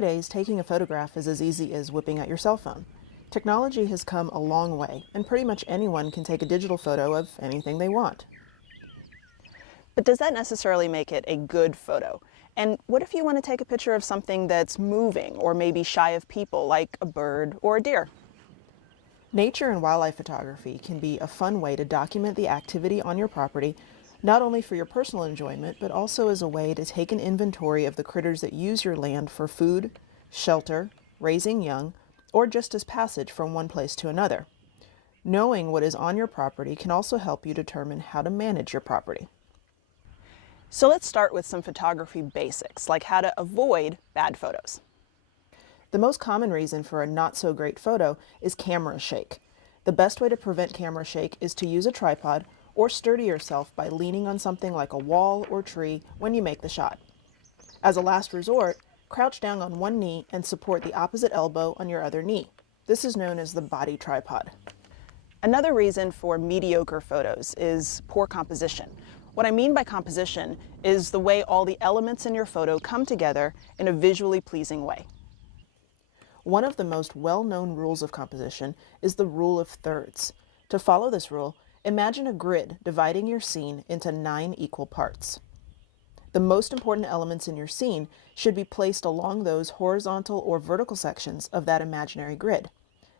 Nowadays, taking a photograph is as easy as whipping out your cell phone. Technology has come a long way, and pretty much anyone can take a digital photo of anything they want. But does that necessarily make it a good photo? And what if you want to take a picture of something that's moving or maybe shy of people, like a bird or a deer? Nature and wildlife photography can be a fun way to document the activity on your property, not only for your personal enjoyment, but also as a way to take an inventory of the critters that use your land for food, shelter, raising young, or just as passage from one place to another. Knowing what is on your property can also help you determine how to manage your property. So let's start with some photography basics, like how to avoid bad photos. The most common reason for a not so great photo is camera shake. The best way to prevent camera shake is to use a tripod or sturdy yourself by leaning on something like a wall or tree when you make the shot. As a last resort, crouch down on one knee and support the opposite elbow on your other knee. This is known as the body tripod. Another reason for mediocre photos is poor composition. What I mean by composition is the way all the elements in your photo come together in a visually pleasing way. One of the most well-known rules of composition is the rule of thirds. To follow this rule, imagine a grid dividing your scene into 9 equal parts. The most important elements in your scene should be placed along those horizontal or vertical sections of that imaginary grid.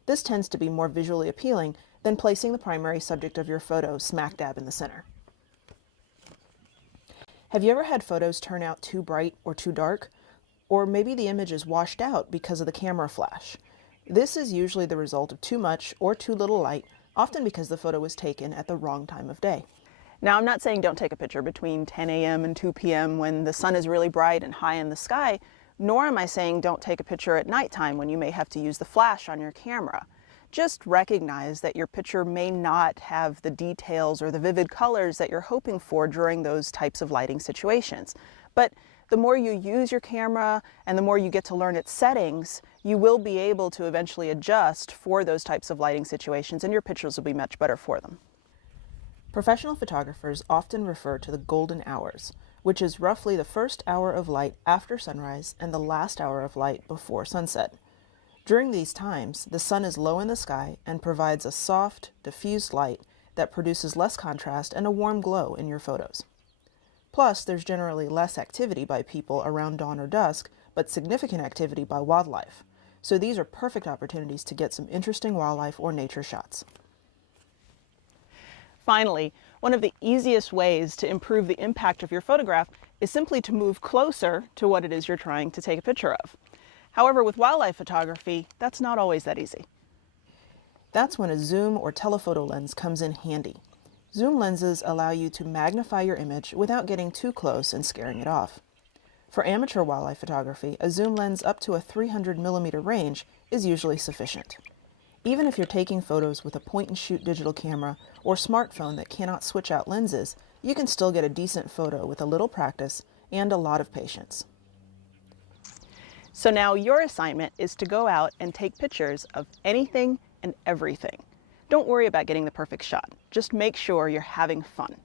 This tends to be more visually appealing than placing the primary subject of your photo smack dab in the center. Have you ever had photos turn out too bright or too dark? Or maybe the image is washed out because of the camera flash. This is usually the result of too much or too little light, often because the photo was taken at the wrong time of day. Now, I'm not saying don't take a picture between 10 a.m. and 2 p.m. when the sun is really bright and high in the sky, nor am I saying don't take a picture at nighttime when you may have to use the flash on your camera. Just recognize that your picture may not have the details or the vivid colors that you're hoping for during those types of lighting situations. But the more you use your camera and the more you get to learn its settings, you will be able to eventually adjust for those types of lighting situations, and your pictures will be much better for them. Professional photographers often refer to the golden hours, which is roughly the first hour of light after sunrise and the last hour of light before sunset. During these times, the sun is low in the sky and provides a soft, diffused light that produces less contrast and a warm glow in your photos. Plus, there's generally less activity by people around dawn or dusk, but significant activity by wildlife. So these are perfect opportunities to get some interesting wildlife or nature shots. Finally, one of the easiest ways to improve the impact of your photograph is simply to move closer to what it is you're trying to take a picture of. However, with wildlife photography, that's not always that easy. That's when a zoom or telephoto lens comes in handy. Zoom lenses allow you to magnify your image without getting too close and scaring it off. For amateur wildlife photography, a zoom lens up to a 300mm range is usually sufficient. Even if you're taking photos with a point-and-shoot digital camera or smartphone that cannot switch out lenses, you can still get a decent photo with a little practice and a lot of patience. So now your assignment is to go out and take pictures of anything and everything. Don't worry about getting the perfect shot. Just make sure you're having fun.